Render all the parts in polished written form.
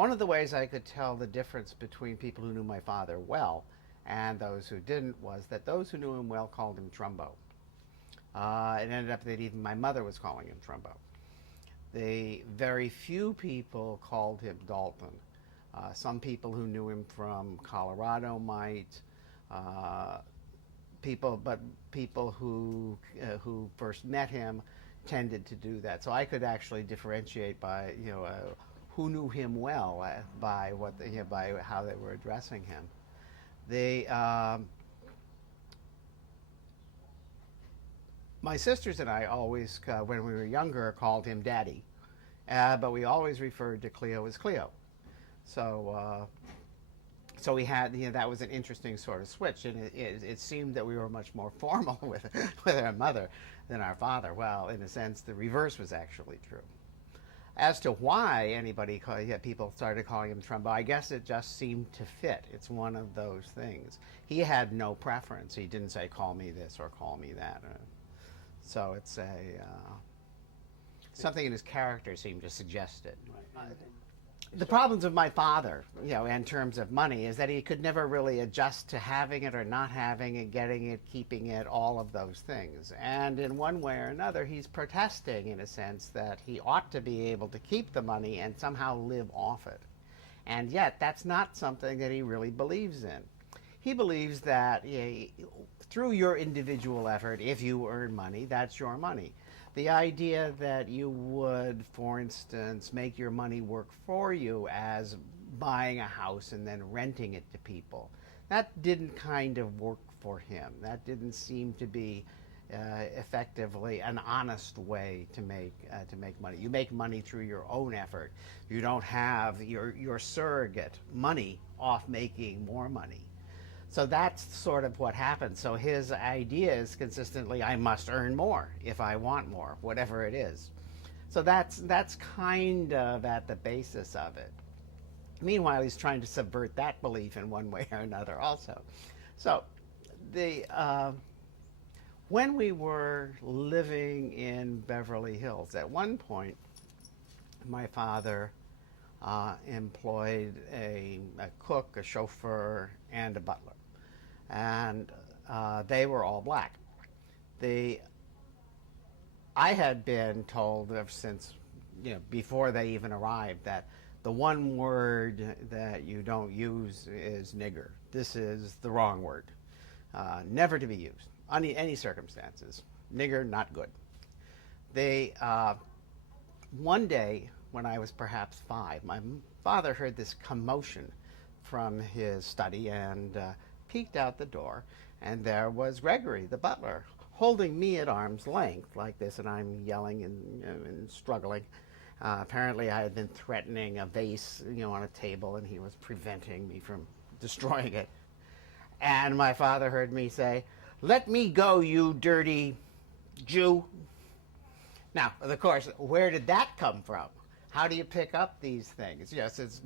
One of the ways I could tell the difference between people who knew my father well and those who didn't was that those who knew him well called him Trumbo. It ended up that even my mother was calling him Trumbo. The very few people called him Dalton. Some people who knew him from Colorado might. Uh, but people who first met him tended to do that. So I could actually differentiate by who knew him well by by how they were addressing him. They My sisters and I always, when we were younger, called him Daddy, but we always referred to Cleo as Cleo. So, so we had, that was an interesting sort of switch, and it seemed that we were much more formal with our mother than our father. Well, in a sense, the reverse was actually true. As to why people started calling him Trumbo, I guess it just seemed to fit. It's one of those things. He had no preference. He didn't say, call me this or call me that. So it's something in his character seemed to suggest it. Right. The problems of my father, in terms of money, is that he could never really adjust to having it or not having it, getting it, keeping it, all of those things. And in one way or another, he's protesting, in a sense, that he ought to be able to keep the money and somehow live off it. And yet, that's not something that he really believes in. He believes that through your individual effort, if you earn money, that's your money. The idea that you would, for instance, make your money work for you as buying a house and then renting it to people, that didn't kind of work for him. That didn't seem to be effectively an honest way to make money. You make money through your own effort. You don't have your surrogate money off making more money. So that's sort of what happens. So his idea is consistently, I must earn more if I want more, whatever it is. So that's kind of at the basis of it. Meanwhile, he's trying to subvert that belief in one way or another also. So when we were living in Beverly Hills, at one point, my father employed a cook, a chauffeur, and a butler. And they were all black. I had been told ever since, before they even arrived, that the one word that you don't use is nigger. This is the wrong word. Never to be used under any circumstances. Nigger, not good. One day, when I was perhaps 5, my father heard this commotion from his study and peeked out the door, and there was Gregory, the butler, holding me at arm's length like this, and I'm yelling and struggling. Apparently I had been threatening a vase on a table, and he was preventing me from destroying it. And my father heard me say, "Let me go, you dirty Jew." Now, of course, where did that come from? How do you pick up these things? Since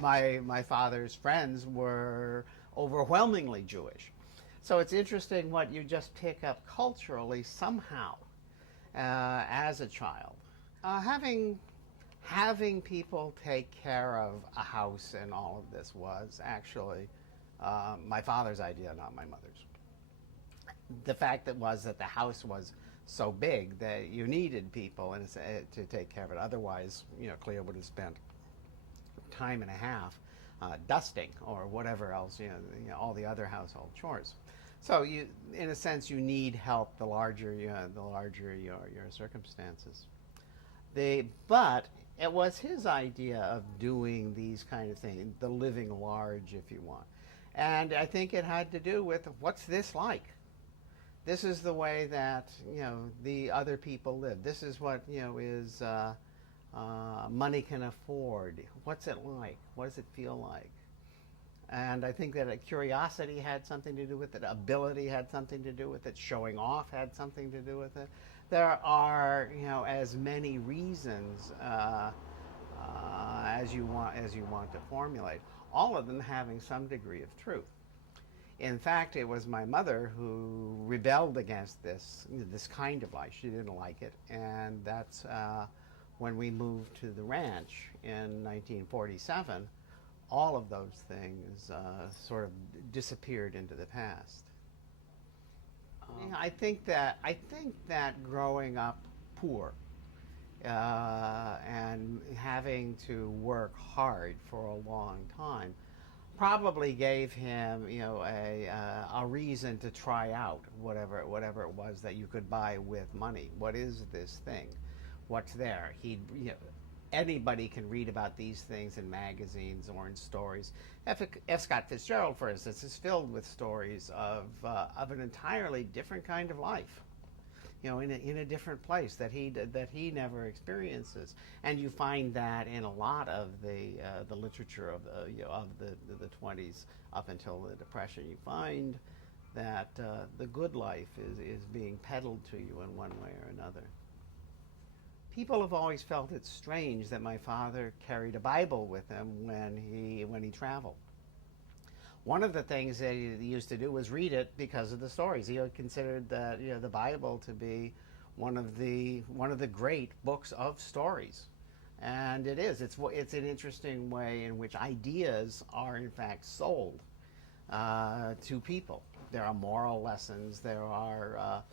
my father's friends were overwhelmingly Jewish. So it's interesting what you just pick up culturally somehow as a child. Having people take care of a house and all of this was actually my father's idea, not my mother's. The fact that the house was so big that you needed people to take care of it. Otherwise, Cleo would have spent time and a half dusting or whatever else, all the other household chores. So in a sense, you need help the larger your circumstances. But it was his idea of doing these kind of things, the living large, if you want. And I think it had to do with, what's this like? This is the way that the other people live. This is what is money can afford. What's it like? What does it feel like? And I think that curiosity had something to do with it. Ability had something to do with it. Showing off had something to do with it. There are as many reasons as you want to formulate. All of them having some degree of truth. In fact, it was my mother who rebelled against this kind of life. She didn't like it, and that's when we moved to the ranch in 1947, all of those things sort of disappeared into the past. I think that growing up poor and having to work hard for a long time probably gave him, a reason to try out whatever it was that you could buy with money. What is this thing? What's there? Anybody can read about these things in magazines or in stories. F. Scott Fitzgerald, for instance, is filled with stories of an entirely different kind of life, in a different place that he never experiences. And you find that in a lot of the literature of the 20s up until the Depression. You find that the good life is being peddled to you in one way or another. People have always felt it strange that my father carried a Bible with him when he traveled. One of the things that he used to do was read it because of the stories. He considered that the Bible to be one of the great books of stories, and it is. It's an interesting way in which ideas are in fact sold to people. There are moral lessons. There are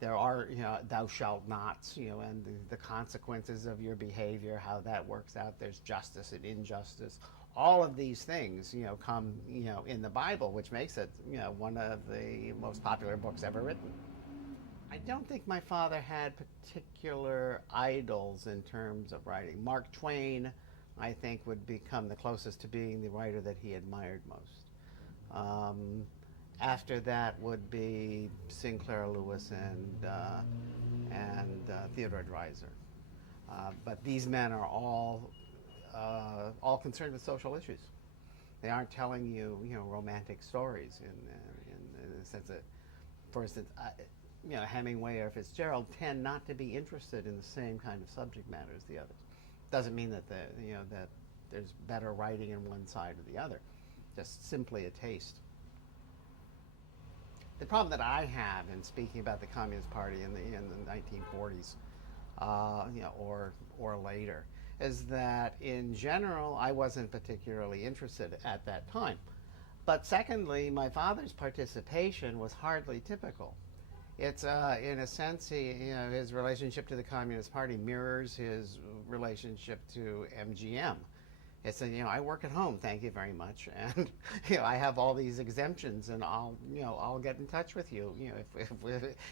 thou shalt nots, and the consequences of your behavior, how that works out. There's justice and injustice. All of these things, come, in the Bible, which makes it, one of the most popular books ever written. I don't think my father had particular idols in terms of writing. Mark Twain, I think, would become the closest to being the writer that he admired most. After that would be Sinclair Lewis and Theodore Dreiser. But these men are all concerned with social issues. They aren't telling you, romantic stories in the sense that, for instance, Hemingway or Fitzgerald tend not to be interested in the same kind of subject matter as the others. Doesn't mean that that there's better writing in one side or the other. Just simply a taste. The problem that I have in speaking about the Communist Party in the 1940s, or later, is that in general I wasn't particularly interested at that time. But secondly, my father's participation was hardly typical. It's in a sense, his relationship to the Communist Party mirrors his relationship to MGM. It's I work at home, thank you very much, and I have all these exemptions, and I'll get in touch with you,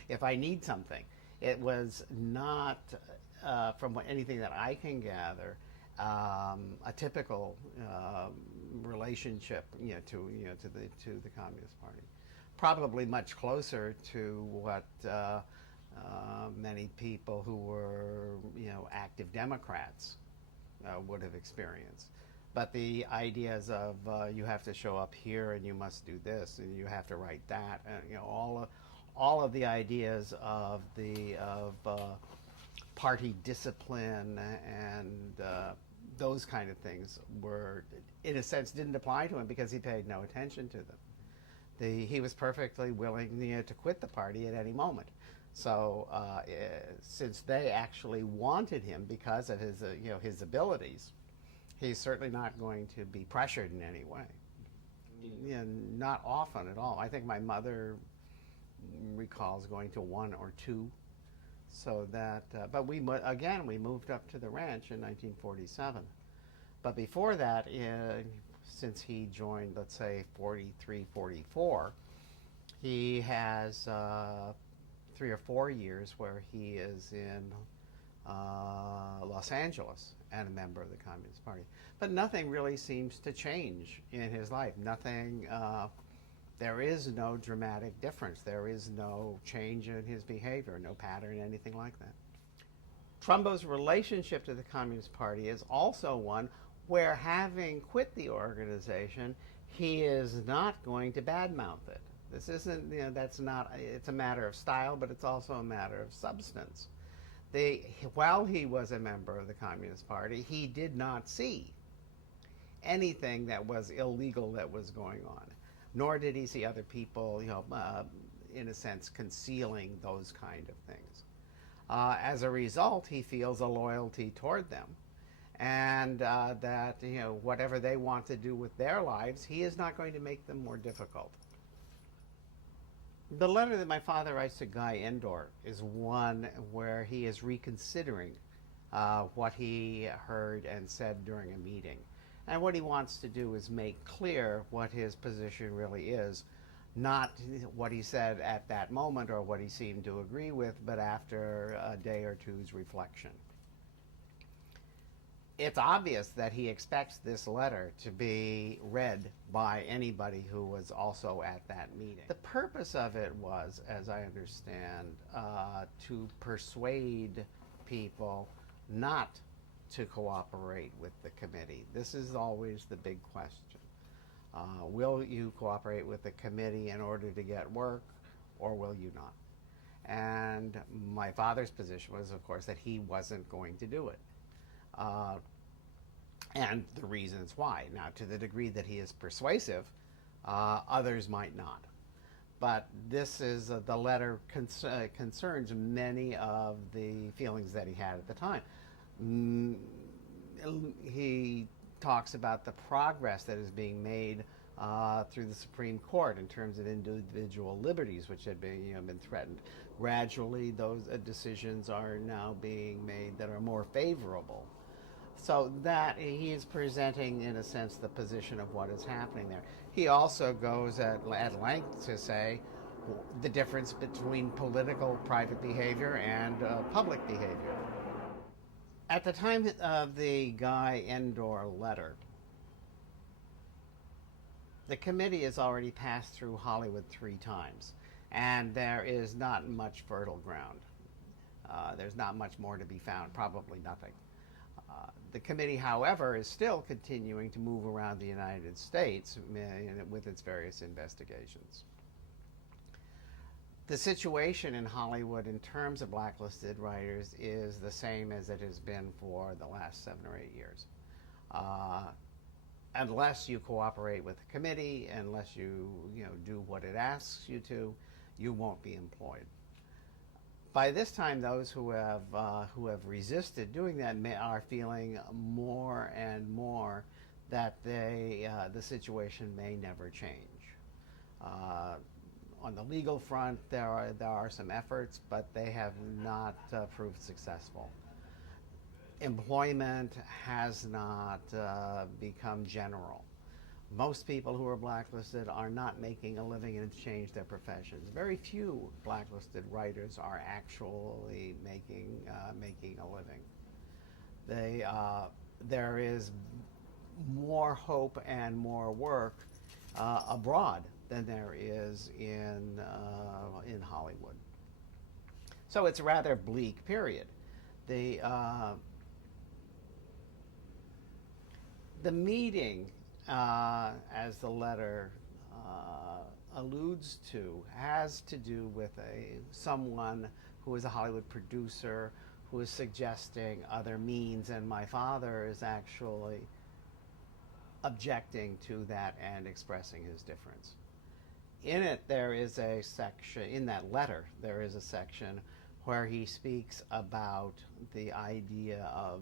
if I need something. It was not, from anything that I can gather, a typical relationship, to the Communist Party. Probably much closer to what many people who were, active Democrats would have experienced. But the ideas of you have to show up here and you must do this and you have to write that, and all of the ideas of party discipline and those kind of things were, in a sense, didn't apply to him because he paid no attention to them. He was perfectly willing to quit the party at any moment. So since they actually wanted him because of his abilities, he's certainly not going to be pressured in any way. Not often at all. I think my mother recalls going to one or two. So that, but we moved up to the ranch in 1947. But before that, since he joined, let's say, 43, 44, he has 3 or 4 years where he is in Los Angeles and a member of the Communist Party. But nothing really seems to change in his life. Nothing, there is no dramatic difference. There is no change in his behavior, no pattern, anything like that. Trumbo's relationship to the Communist Party is also one where, having quit the organization, he is not going to badmouth it. This isn't, that's not, it's a matter of style, but it's also a matter of substance. While he was a member of the Communist Party, he did not see anything that was illegal that was going on, nor did he see other people, in a sense, concealing those kind of things. As a result, he feels a loyalty toward them, and that whatever they want to do with their lives, he is not going to make them more difficult. The letter that my father writes to Guy Endor is one where he is reconsidering what he heard and said during a meeting. And what he wants to do is make clear what his position really is, not what he said at that moment or what he seemed to agree with, but after a day or two's reflection. It's obvious that he expects this letter to be read by anybody who was also at that meeting. The purpose of it was, as I understand, to persuade people not to cooperate with the committee. This is always the big question. Will you cooperate with the committee in order to get work, or will you not? And my father's position was, of course, that he wasn't going to do it. And the reasons why. Now, to the degree that he is persuasive, others might not. But this is, the letter concerns many of the feelings that he had at the time. He talks about the progress that is being made through the Supreme Court in terms of individual liberties, which had been threatened. Gradually, those decisions are now being made that are more favorable. So that he is presenting, in a sense, the position of what is happening there. He also goes at length to say the difference between political private behavior and public behavior. At the time of the Guy Endor letter, the committee has already passed through Hollywood 3 times, and there is not much fertile ground. There's not much more to be found, probably nothing. The committee, however, is still continuing to move around the United States with its various investigations. The situation in Hollywood in terms of blacklisted writers is the same as it has been for the last 7 or 8 years. Unless you cooperate with the committee, unless you do what it asks you to, you won't be employed. By this time, those who have resisted doing that are feeling more and more that the situation may never change. On the legal front, there are some efforts, but they have not proved successful. Employment has not become general. Most people who are blacklisted are not making a living and have changed their professions. Very few blacklisted writers are actually making a living. There is more hope and more work abroad than there is in Hollywood. So it's a rather bleak period. The meeting, as the letter alludes to, has to do with someone who is a Hollywood producer who is suggesting other means, and my father is actually objecting to that and expressing his difference. In it, there is a section, in that letter, there is a section where he speaks about the idea of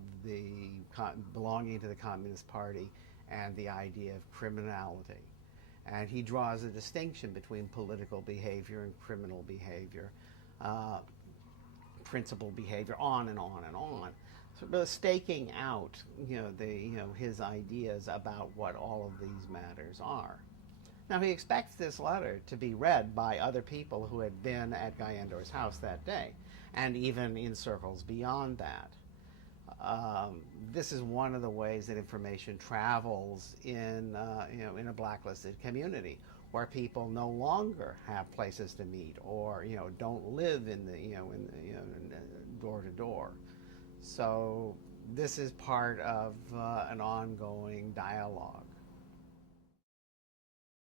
belonging to the Communist Party and the idea of criminality. And he draws a distinction between political behavior and criminal behavior, principled behavior, on and on and on. So staking out, his ideas about what all of these matters are. Now, he expects this letter to be read by other people who had been at Guy Endor's house that day, and even in circles beyond that. This is one of the ways that information travels in a blacklisted community, where people no longer have places to meet, or don't live in door to door. So this is part of an ongoing dialogue.